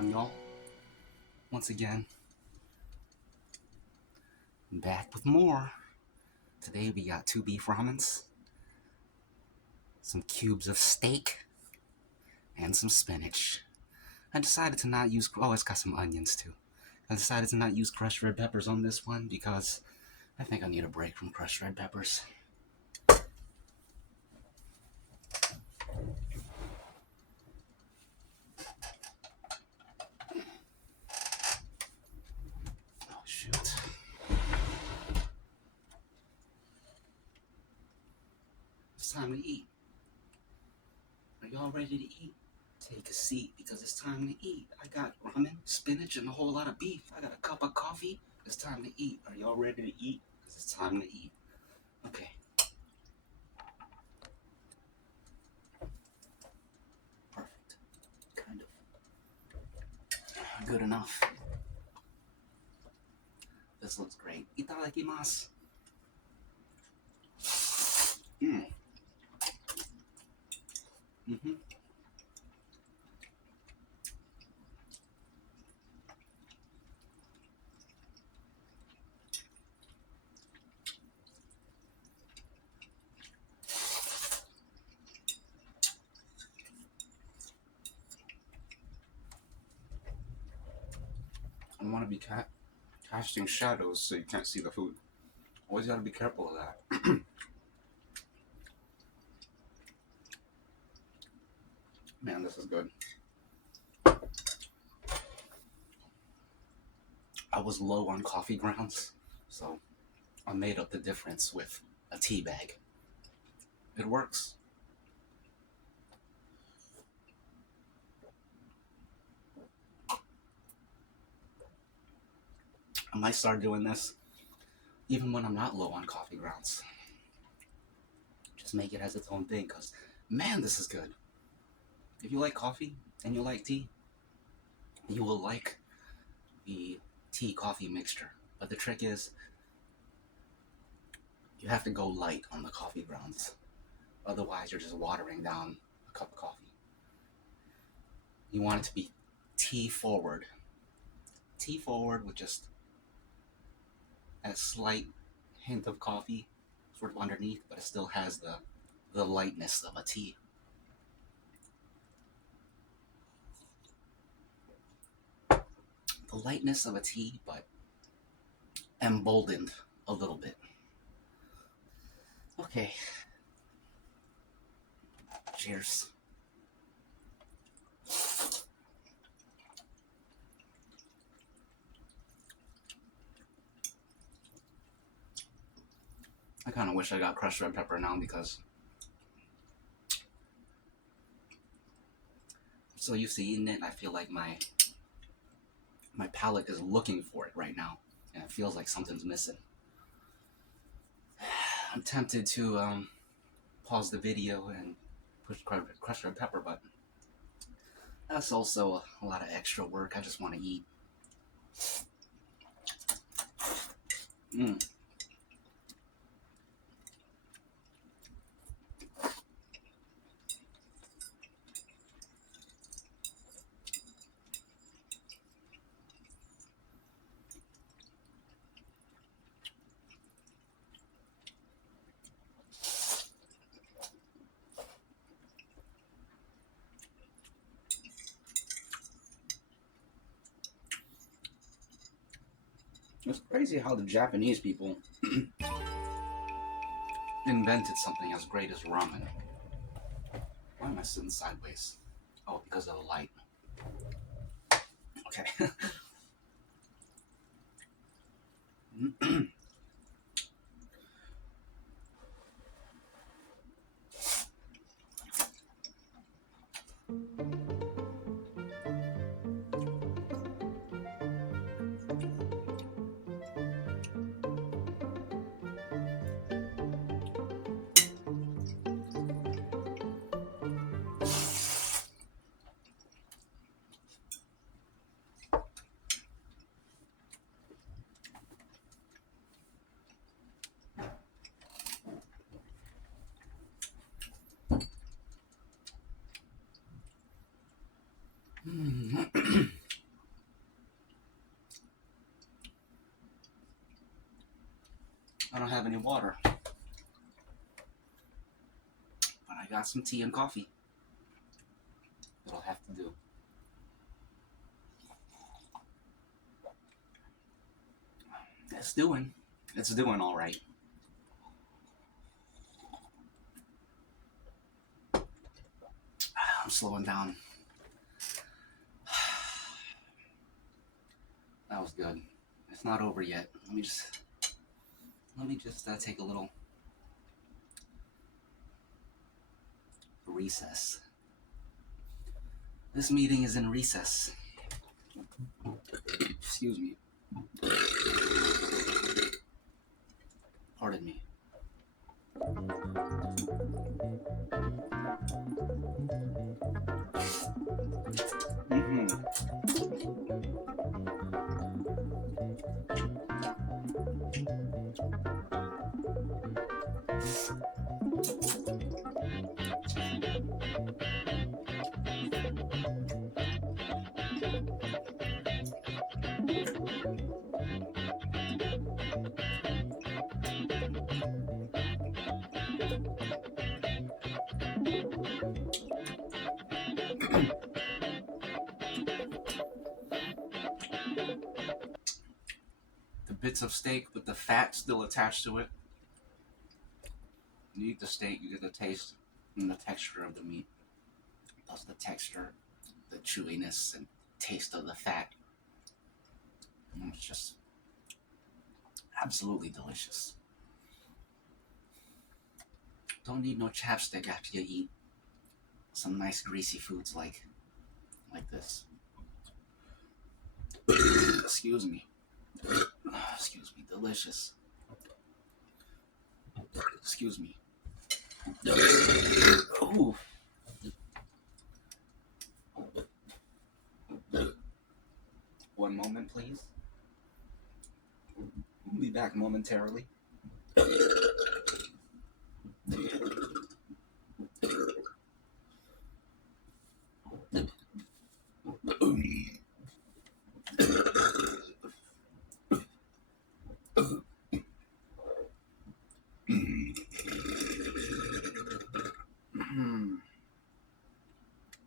on, y'all? Once again, back with more. Today we got 2 beef ramens, some cubes of steak, and some spinach. I decided to not use, it's got some onions too. I decided to not use crushed red peppers on this one because I think I need a break from crushed red peppers. Oh, shoot. It's time to eat. Are y'all ready to eat? Take a seat because it's time to eat. I got ramen, spinach, and a whole lot of beef. I got a cup of coffee. It's time to eat. Are y'all ready to eat? Because it's time to eat. Okay. Perfect. Kind of. Good enough. This looks great. Itadakimasu. Mm-hmm. I want to be casting shadows so you can't see the food. Always got to be careful of that. Man, this is good. I was low on coffee grounds, so I made up the difference with a tea bag. It works. I might start doing this even when I'm not low on coffee grounds. Just make it as its own thing, because, man, this is good. If you like coffee and you like tea, you will like the tea-coffee mixture. But the trick is, you have to go light on the coffee grounds. Otherwise, you're just watering down a cup of coffee. You want it to be tea forward. Tea forward with just a slight hint of coffee sort of underneath, but it still has the lightness of a tea. The lightness of a tea, but emboldened a little bit. Okay. Cheers. I kind of wish I got crushed red pepper now because I'm so used to eating it. I feel like my palate is looking for it right now, and it feels like something's missing. I'm tempted to pause the video and push crushed red pepper, but that's also a lot of extra work. I just want to eat. It's crazy how the Japanese people invented something as great as ramen. Why am I sitting sideways? Oh, because of the light. Okay. have any water, but I got some tea and coffee. It'll have to do. It's doing all right. I'm slowing down. That was good. It's not over yet. Let me just take a little recess. This meeting is in recess. Excuse me. Pardon me. The bits of steak with the fat still attached to it. You eat the steak, you get the taste and the texture of the meat. Plus the texture, the chewiness, and taste of the fat. And it's just absolutely delicious. Don't need no chapstick after you eat some nice greasy foods like this. Excuse me. Excuse me. Delicious. Excuse me. Ooh. One moment, please. We'll be back momentarily.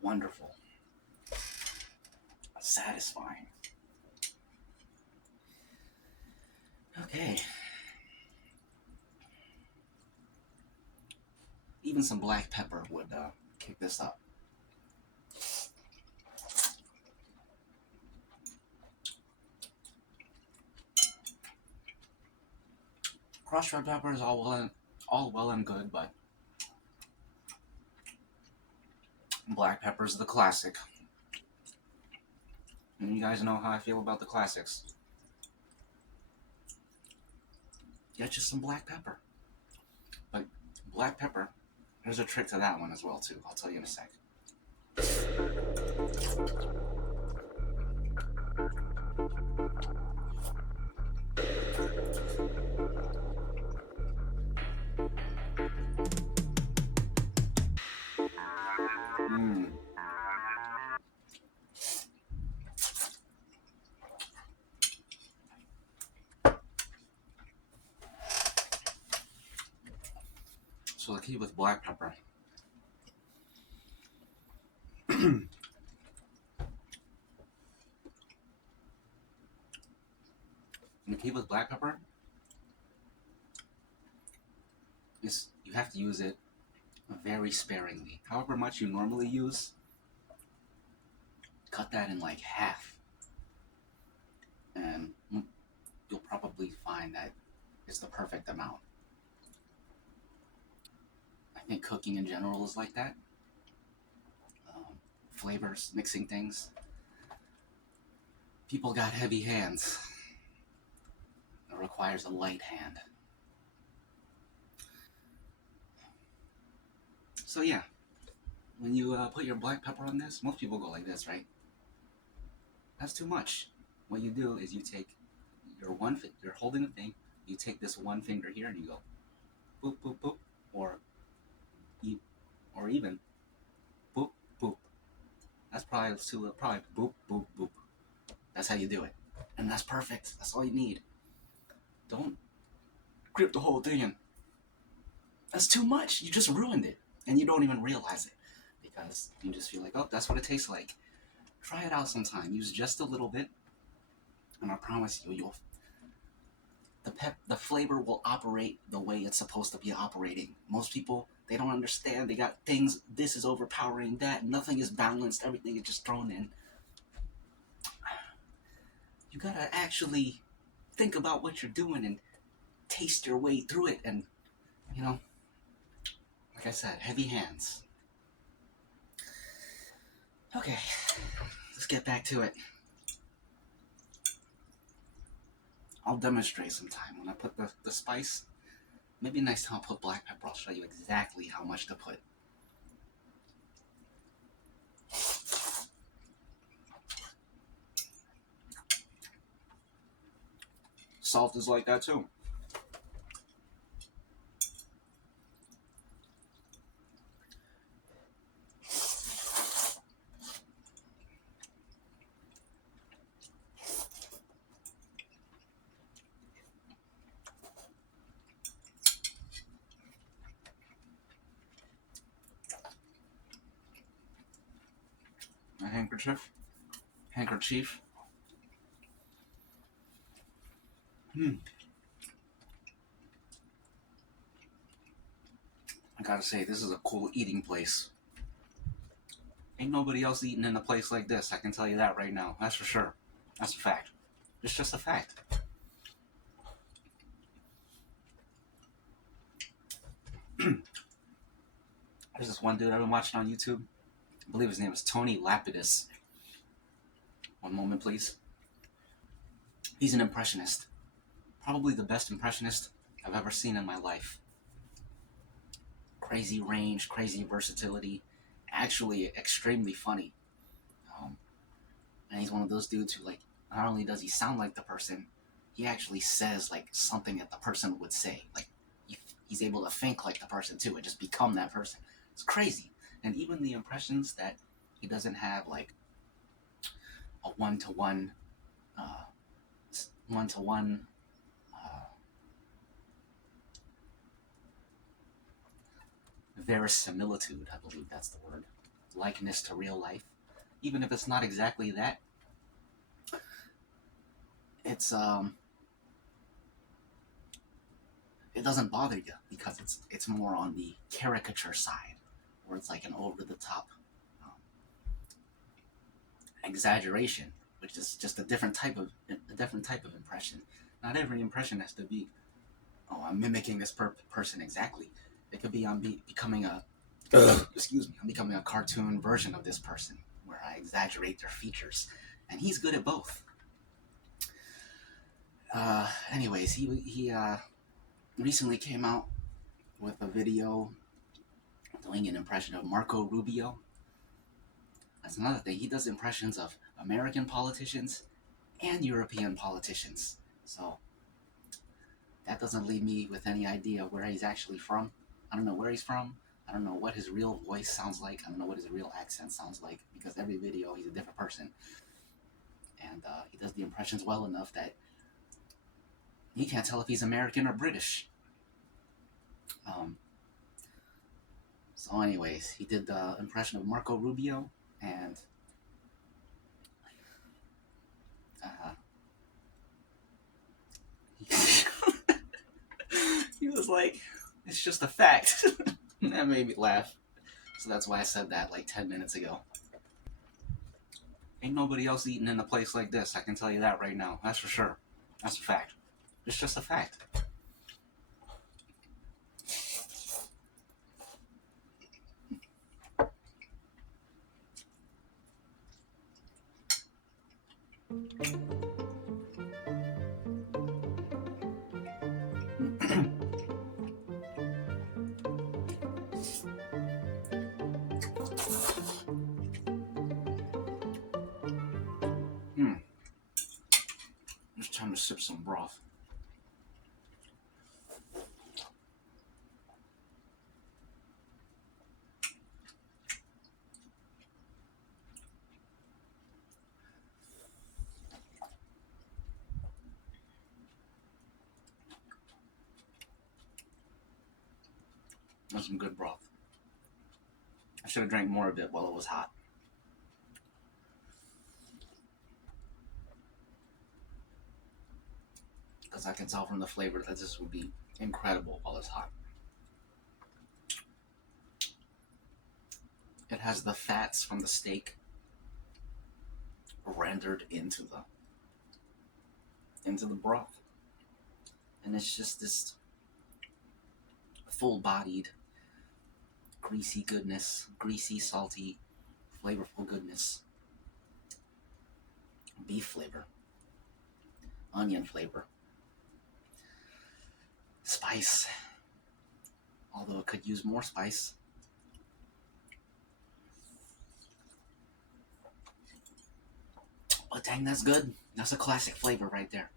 Wonderful. Satisfying. Okay. Even some black pepper would kick this up. Crushed red pepper is all well and good, but black pepper is the classic. And you guys know how I feel about the classics. Get you some black pepper. But black pepper, there's a trick to that one as well too. I'll tell you in a sec. So the key with black pepper. The key with black pepper is you have to use it very sparingly. However much you normally use, cut that in like half. And you'll probably find that it's the perfect amount. I think cooking in general is like that. Flavors, mixing things. People got heavy hands. It requires a light hand. So yeah, when you put your black pepper on this, most people go like this, right? That's too much. What you do is you take your you're holding a thing, you take this one finger here and you go boop, boop, boop, or even boop, boop. That's probably boop, boop, boop. That's how you do it. And that's perfect. That's all you need. Don't grip the whole thing, and that's too much. You just ruined it, and you don't even realize it because you just feel like, oh, that's what it tastes like. Try it out sometime. Use just a little bit, and I promise you, the flavor will operate the way it's supposed to be operating. Most people, they don't understand. They got things. This is overpowering that. Nothing is balanced. Everything is just thrown in. You gotta actually think about what you're doing and taste your way through it. And like I said, heavy hands. Okay, let's get back to it. I'll demonstrate sometime when I put the spice. Maybe next time I'll put black pepper. I'll show you exactly how much to put. Salt is like that too. A handkerchief. I gotta say, this is a cool eating place. Ain't nobody else eating in a place like this, I can tell you that right now. That's for sure. That's a fact. It's just a fact. There's this one dude I've been watching on YouTube. I believe his name is Tony Lapidus. One moment, please. He's an impressionist. Probably the best impressionist I've ever seen in my life. Crazy range, crazy versatility. Actually, extremely funny. And he's one of those dudes who, like, not only does he sound like the person, he actually says, like, something that the person would say. Like, he's able to think like the person, too, and just become that person. It's crazy. And even the impressions that he doesn't have, like, a one-to-one verisimilitude, I believe that's the word, likeness to real life. Even if it's not exactly that, it's it doesn't bother you because it's more on the caricature side, where it's like an over-the-top exaggeration, which is just a different type of impression. Not every impression has to be, oh, I'm mimicking this person exactly. It could be I'm becoming a excuse me, I'm becoming a cartoon version of this person where I exaggerate their features, and he's good at both. Anyways, he recently came out with a video doing an impression of Marco Rubio. That's another thing. He does impressions of American politicians and European politicians. So that doesn't leave me with any idea where he's actually from. I don't know where he's from. I don't know what his real voice sounds like. I don't know what his real accent sounds like, because every video he's a different person. And he does the impressions well enough that you can't tell if he's American or British. So anyways, he did the impression of Marco Rubio, and he was like, it's just a fact. That made me laugh. So that's why I said that like 10 minutes ago. Ain't nobody else eating in a place like this, I can tell you that right now. That's for sure. That's a fact. It's just a fact. It's time to sip some broth. That's some good broth. I should have drank more of it while it was hot. Because I can tell from the flavor that this would be incredible while it's hot. It has the fats from the steak rendered into the broth. And it's just this full-bodied, greasy goodness, greasy, salty, flavorful goodness. Beef flavor, onion flavor, spice, although it could use more spice. But dang, that's good. That's a classic flavor right there.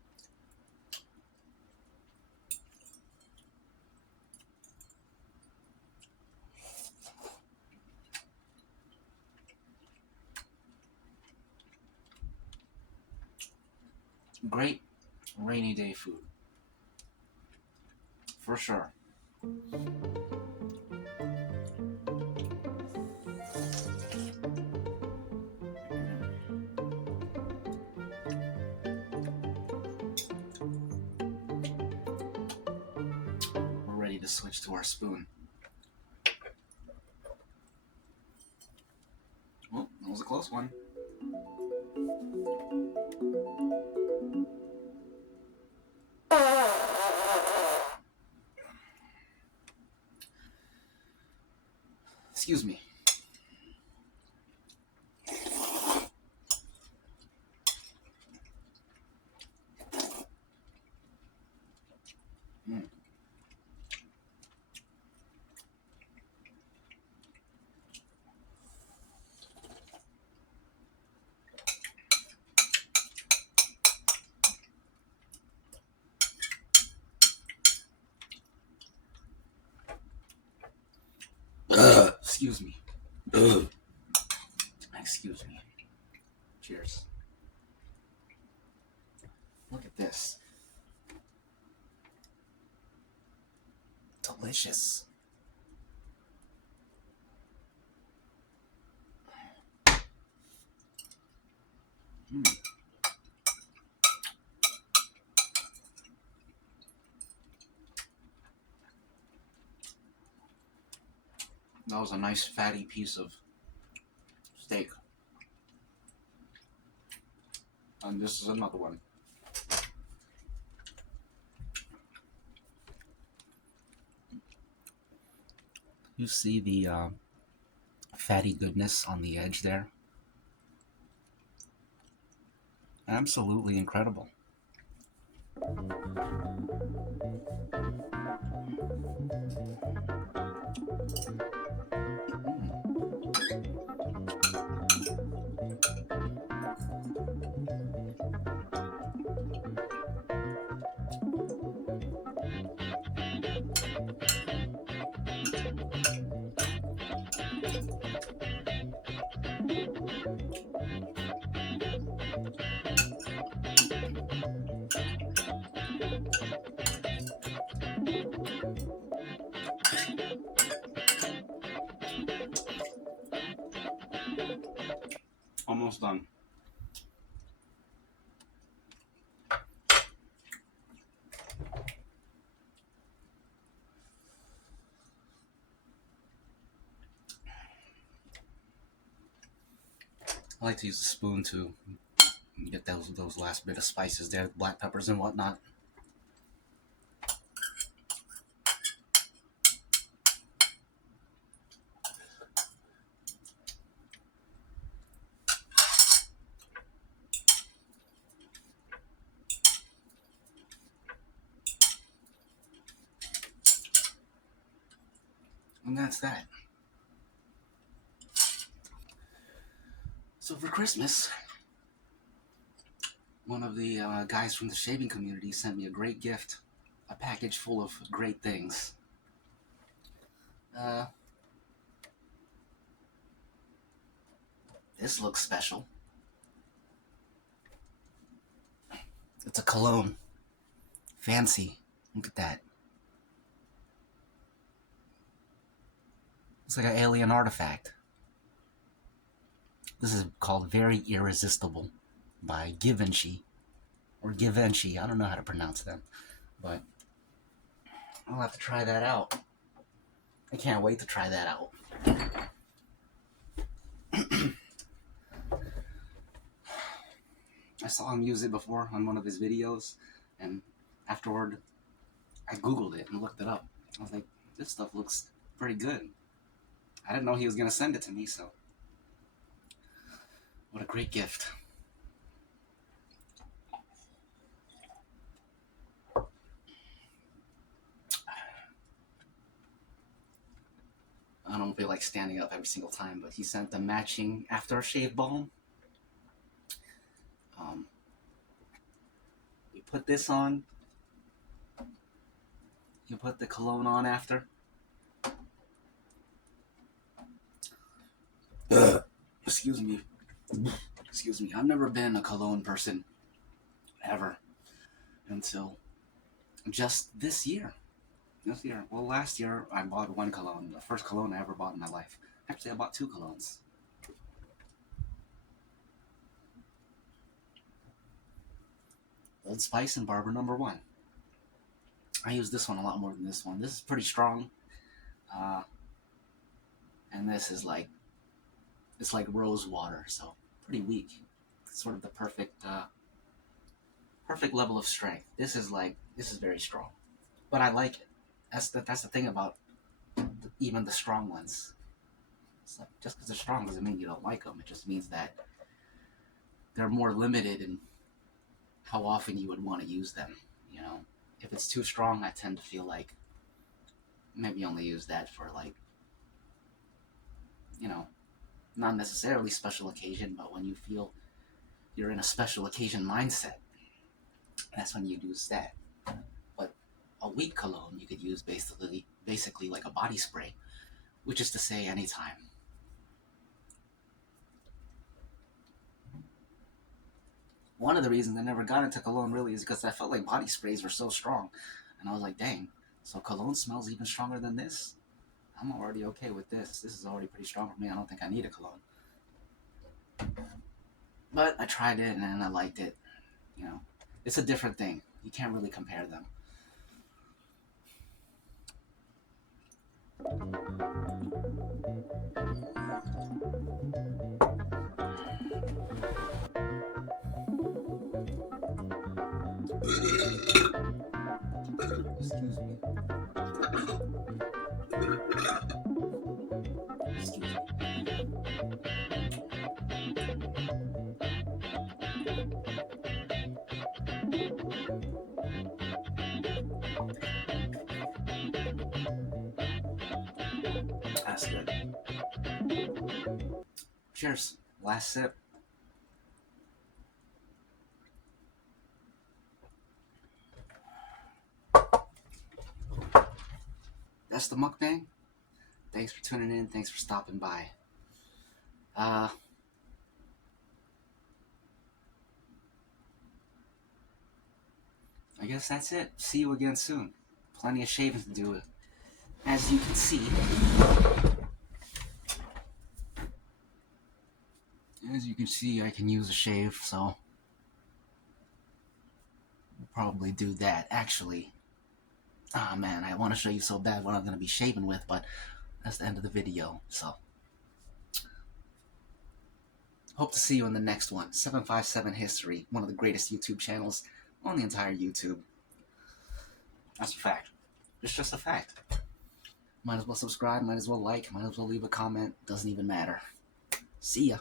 Great rainy day food. For sure. We're ready to switch to our spoon. Well, that was a close one. Excuse me. Excuse me. Excuse me. Cheers. Look at this. Delicious. That was a nice fatty piece of steak. And this is another one. You see the fatty goodness on the edge there? Absolutely incredible. Almost done. I like to use a spoon to get those last bit of spices there, black peppers and whatnot. And that's that. So for Christmas, one of the guys from the shaving community sent me a great gift, a package full of great things. This looks special. It's a cologne. Fancy. Look at that. It's like an alien artifact. This is called Very Irresistible by Givenchy. Or Givenchy, I don't know how to pronounce them. But I'll have to try that out. I can't wait to try that out. I saw him use it before on one of his videos, and afterward, I Googled it and looked it up. I was like, this stuff looks pretty good. I didn't know he was going to send it to me, so what a great gift. I don't feel like standing up every single time, but he sent the matching aftershave balm. You put this on. You put the cologne on after. Excuse me. Excuse me. I've never been a cologne person ever until just this year. This year. Well, last year I bought one cologne. The first cologne I ever bought in my life. Actually, I bought 2 colognes. Old Spice and Barber No. 1. I use this one a lot more than this one. This is pretty strong. And this is like, it's like rose water, so pretty weak. It's sort of the perfect level of strength. This is very strong, but I like it. That's the thing about even the strong ones. It's like, just because they're strong doesn't mean you don't like them. It just means that they're more limited in how often you would want to use them. You know, if it's too strong, I tend to feel like maybe only use that for, like, you know, not necessarily special occasion, but when you feel you're in a special occasion mindset, that's when you use that. But a weak cologne you could use basically like a body spray, which is to say anytime. One of the reasons I never got into cologne really is because I felt like body sprays were so strong, and I was like, dang, so cologne smells even stronger than this? I'm already okay with this. This is already pretty strong for me. I don't think I need a cologne. But I tried it and I liked it. You know, it's a different thing. You can't really compare them. Excuse me. Excuse me. That's good. Cheers. Last sip. That's the mukbang. Thanks for tuning in. Thanks for stopping by. I guess that's it. See you again soon. Plenty of shaving to do. As you can see, I can use a shave, so we'll probably do that. Actually, man, I want to show you so bad what I'm going to be shaving with, but that's the end of the video, so hope to see you in the next one. 757 History, one of the greatest YouTube channels on the entire YouTube. That's a fact. It's just a fact. Might as well subscribe, might as well like, might as well leave a comment. Doesn't even matter. See ya.